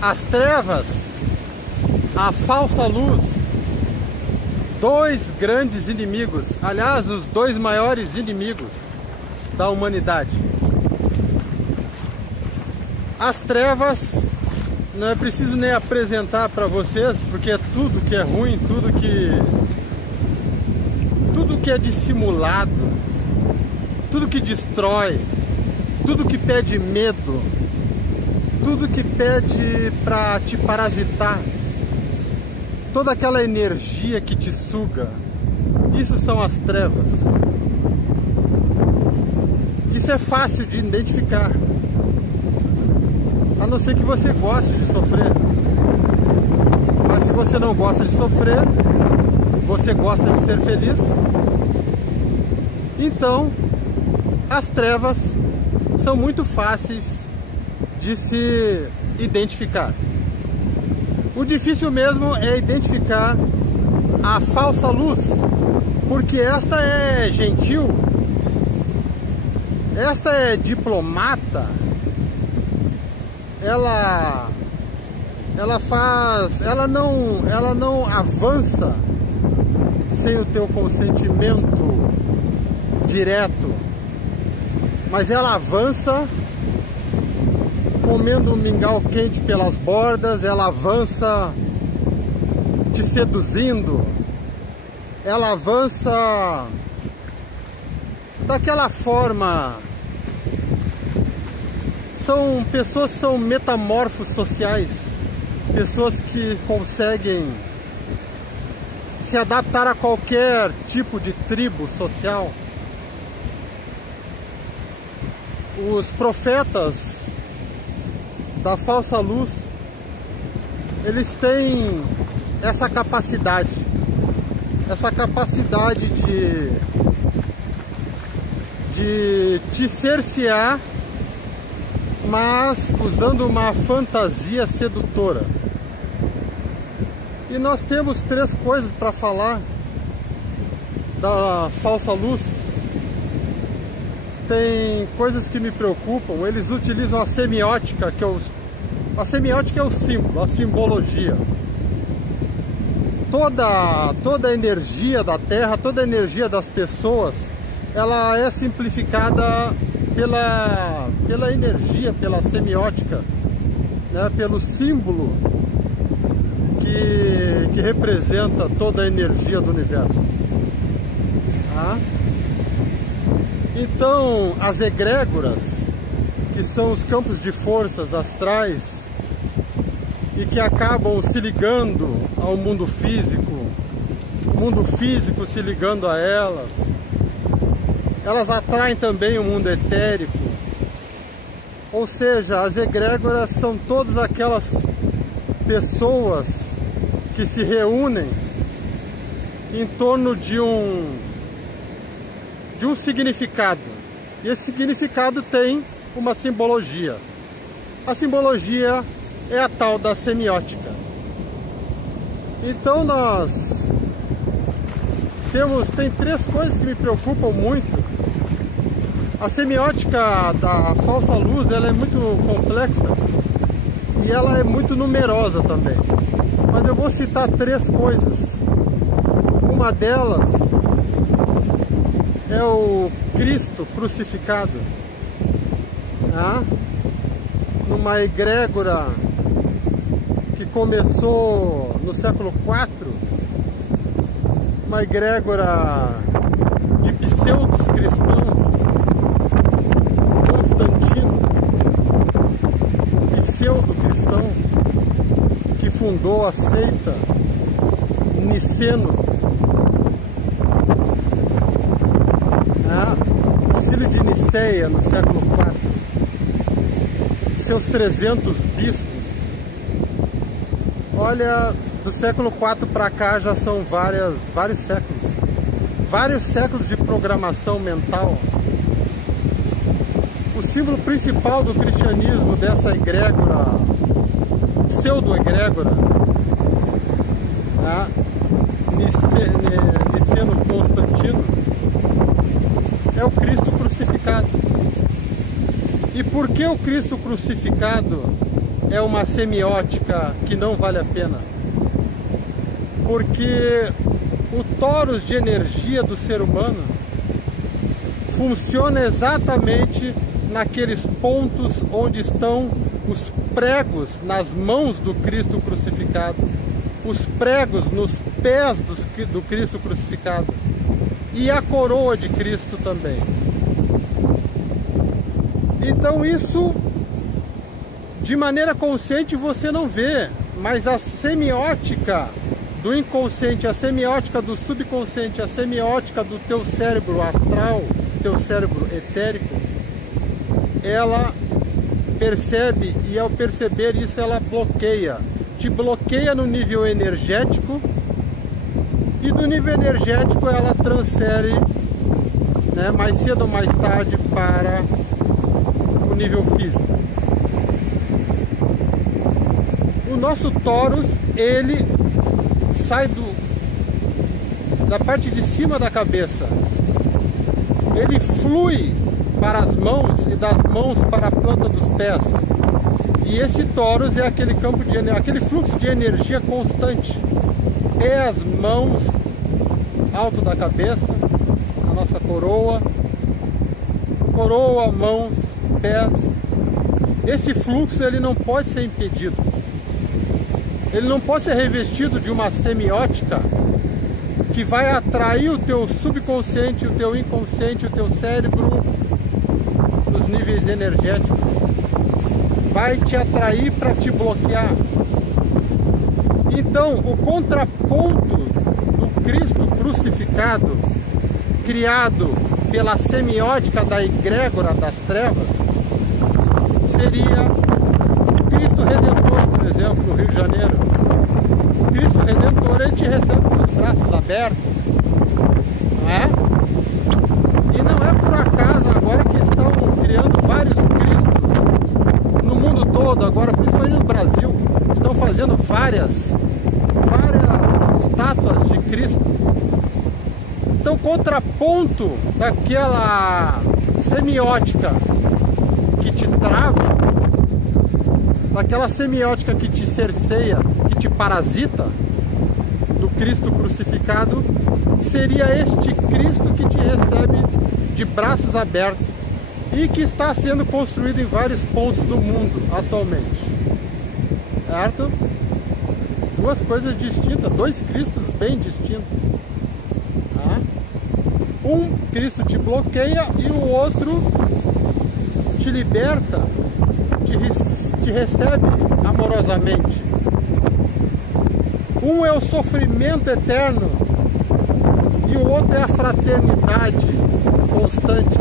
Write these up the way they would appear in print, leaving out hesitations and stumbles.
As trevas, a falsa luz, dois grandes inimigos, aliás, os dois maiores inimigos da humanidade. As trevas, não é preciso nem apresentar para vocês, porque é tudo que é ruim, tudo que é dissimulado, tudo que destrói, tudo que pede medo, tudo que pede para te parasitar, toda aquela energia que te suga, isso são as trevas. Isso é fácil de identificar, a não ser que você goste de sofrer. Mas se você não gosta de sofrer, você gosta de ser feliz, então as trevas são muito fáceis de se identificar. O difícil mesmo é identificar a falsa luz, porque esta é gentil, esta é diplomata, ela não avança sem o teu consentimento direto, mas ela avança comendo um mingau quente pelas bordas, ela avança te seduzindo, ela avança daquela forma. São pessoas que são metamorfos sociais, pessoas que conseguem se adaptar a qualquer tipo de tribo social. Os profetas da falsa luz, eles têm essa capacidade de te cercear, mas usando uma fantasia sedutora. E nós temos três coisas para falar da falsa luz. Tem coisas que me preocupam. Eles utilizam a semiótica, a semiótica é o símbolo, a simbologia. Toda a energia da Terra, toda a energia das pessoas, ela é simplificada pela energia, pela semiótica, né? Pelo símbolo que representa toda a energia do universo. Tá? Então, as egrégoras, que são os campos de forças astrais e que acabam se ligando ao mundo físico, o mundo físico se ligando a elas, elas atraem também o mundo etérico. Ou seja, as egrégoras são todas aquelas pessoas que se reúnem em torno de um significado. E esse significado tem uma simbologia. A simbologia é a tal da semiótica. Então tem três coisas que me preocupam muito. A semiótica da falsa luz, ela é muito complexa e ela é muito numerosa também. Mas eu vou citar três coisas. Uma delas é o Cristo crucificado, tá? Numa egrégora que começou no século IV, uma egrégora de pseudos cristãos, Constantino, pseudo-cristão, que fundou a seita Niceno, o Concílio de Niceia no século IV, seus 300 bispos. Olha, do século IV para cá já são vários séculos de programação mental. O símbolo principal do cristianismo, dessa egrégora, pseudo-egrégora, Niceno Constantino, é o Cristo crucificado. E por que o Cristo crucificado é uma semiótica que não vale a pena, porque o torus de energia do ser humano funciona exatamente naqueles pontos onde estão os pregos nas mãos do Cristo crucificado, os pregos nos pés do Cristo crucificado e a coroa de Cristo também. Então isso, de maneira consciente, você não vê, mas a semiótica do inconsciente, a semiótica do subconsciente, a semiótica do teu cérebro astral, teu cérebro etérico, ela percebe, e ao perceber isso ela bloqueia, te bloqueia no nível energético, e do nível energético ela transfere, né, mais cedo ou mais tarde para o nível físico. O nosso torus, ele sai da parte de cima da cabeça, ele flui para as mãos e das mãos para a planta dos pés. E esse torus é aquele campo de aquele fluxo de energia constante. Pés, mãos, alto da cabeça, a nossa coroa, mãos, pés. Esse fluxo ele não pode ser impedido. Ele não pode ser revestido de uma semiótica que vai atrair o teu subconsciente, o teu inconsciente, o teu cérebro nos níveis energéticos. Vai te atrair para te bloquear. Então, o contraponto do Cristo crucificado, criado pela semiótica da egrégora das trevas, seria o Cristo Redentor, por exemplo, no Rio de Janeiro. O Cristo Redentor, ele te recebe com os braços abertos, não é? E não é por acaso agora que estão criando vários Cristos no mundo todo, agora principalmente no Brasil, estão fazendo várias estátuas de Cristo. Então, contraponto daquela semiótica que te trava, daquela semiótica que te cerceia, que te parasita, do Cristo crucificado, seria este Cristo que te recebe de braços abertos e que está sendo construído em vários pontos do mundo atualmente. Certo? Duas coisas distintas, dois Cristos bem distintos. Tá? Um Cristo te bloqueia e o outro te liberta, te recebe amorosamente. Um é o sofrimento eterno e o outro é a fraternidade constante.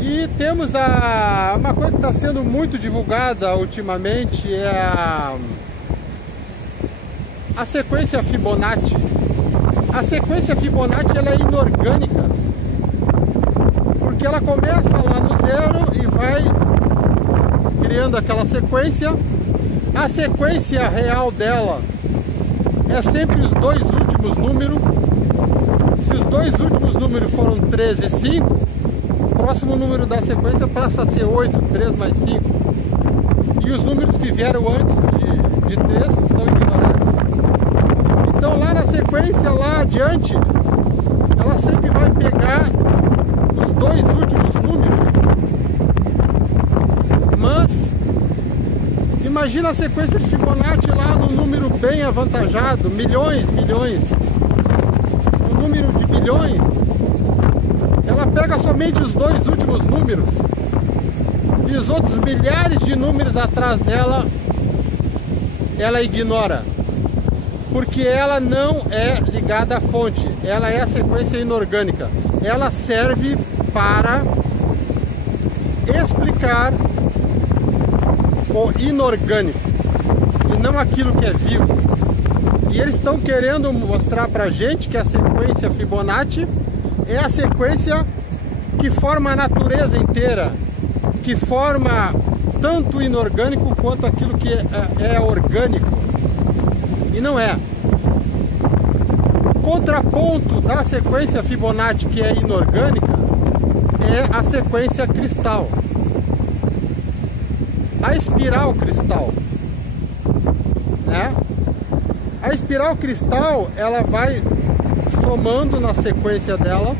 E temos uma coisa que está sendo muito divulgada ultimamente, é a sequência Fibonacci. A sequência Fibonacci ela é inorgânica, porque ela começa lá no zero e vai criando aquela sequência. A sequência real dela é sempre os dois últimos números. Se os dois últimos números foram 13 e 5, o próximo número da sequência passa a ser 8, 3 mais 5. E os números que vieram antes de 3 são ignorados. Então lá na sequência, lá adiante, ela sempre vai pegar os dois últimos números. Mas imagina a sequência de Fibonacci lá no número bem avantajado, milhões, o número de bilhões. Ela pega somente os dois últimos números e os outros milhares de números atrás dela ela ignora, porque ela não é ligada à fonte, ela é a sequência inorgânica. Ela serve para explicar o inorgânico e não aquilo que é vivo. E eles estão querendo mostrar pra gente que a sequência Fibonacci é a sequência que forma a natureza inteira, que forma tanto o inorgânico quanto aquilo que é orgânico. E não é. O contraponto da sequência Fibonacci, que é inorgânica, é a sequência cristal. a espiral cristal, né? A espiral cristal, ela vai somando na sequência dela,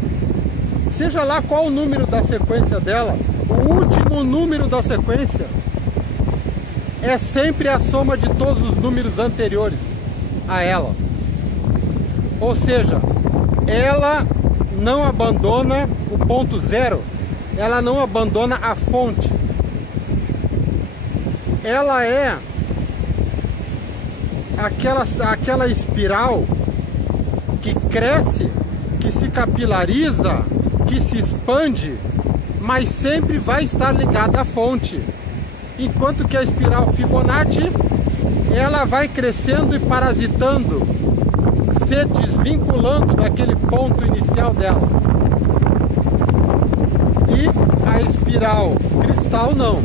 seja lá qual o número da sequência dela, o último número da sequência é sempre a soma de todos os números anteriores a ela. Ou seja, ela não abandona o ponto zero, ela não abandona a fonte. Ela é aquela espiral que cresce, que se capilariza, que se expande, mas sempre vai estar ligada à fonte. Enquanto que a espiral Fibonacci, ela vai crescendo e parasitando, se desvinculando daquele ponto inicial dela. E a espiral cristal não.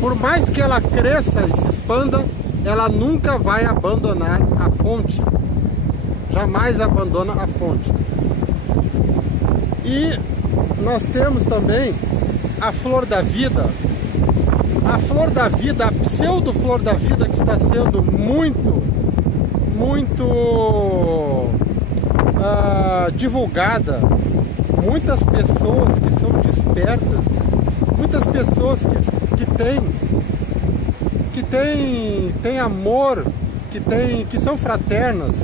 Por mais que ela cresça e se expanda, ela nunca vai abandonar a fonte. Jamais abandona a fonte. E nós temos também a flor da vida. A flor da vida, a pseudo-flor da vida, que está sendo muito divulgada. Muitas pessoas que são despertas, muitas pessoas que têm amor, que são fraternas,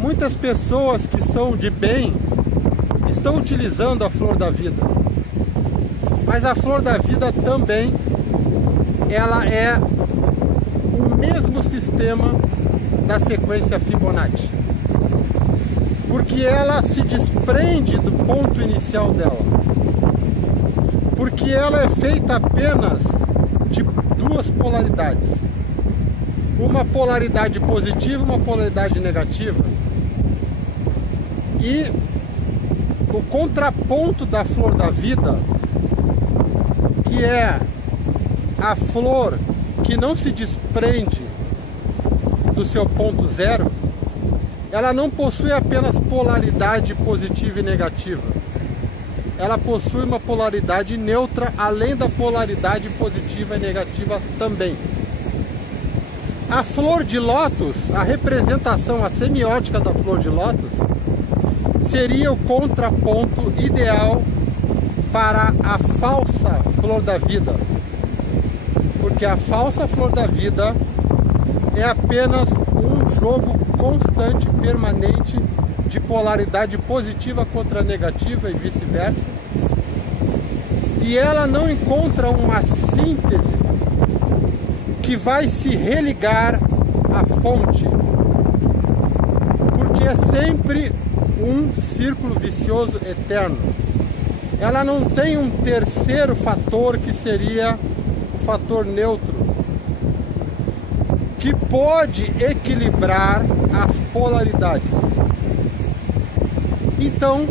muitas pessoas que são de bem, estão utilizando a flor da vida. Mas a flor da vida também, ela é o mesmo sistema da sequência Fibonacci, porque ela se desprende do ponto inicial dela, porque ela é feita apenas de duas polaridades, uma polaridade positiva e uma polaridade negativa. E o contraponto da flor da vida, que é a flor que não se desprende do seu ponto zero, ela não possui apenas polaridade positiva e negativa, ela possui uma polaridade neutra, além da polaridade positiva e negativa também. A flor de lótus, a representação, a semiótica da flor de lótus, seria o contraponto ideal para a falsa flor da vida, porque a falsa flor da vida é apenas um jogo constante, permanente, de polaridade positiva contra negativa e vice-versa, e ela não encontra uma síntese que vai se religar à fonte, porque é sempre um círculo vicioso eterno. Ela não tem um terceiro fator, que seria o fator neutro, que pode equilibrar as polaridades. Então,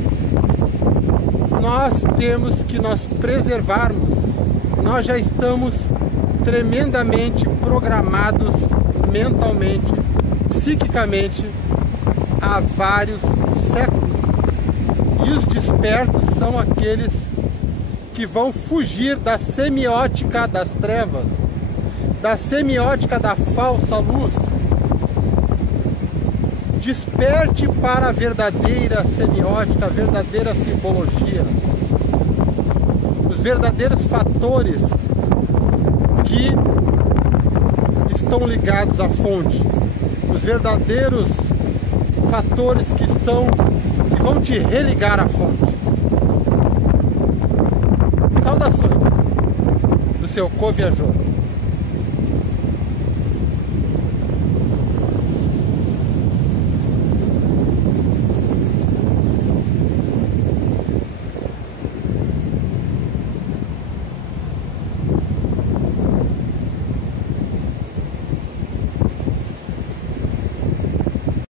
nós temos que nos preservarmos. Nós já estamos tremendamente programados mentalmente, psiquicamente, há vários séculos. E os despertos são aqueles que vão fugir da semiótica das trevas, da semiótica da falsa luz. Desperte para a verdadeira semiótica, a verdadeira simbologia, os verdadeiros fatores que estão ligados à fonte, os verdadeiros fatores que vão te religar à fonte. Saudações do seu co-viajor.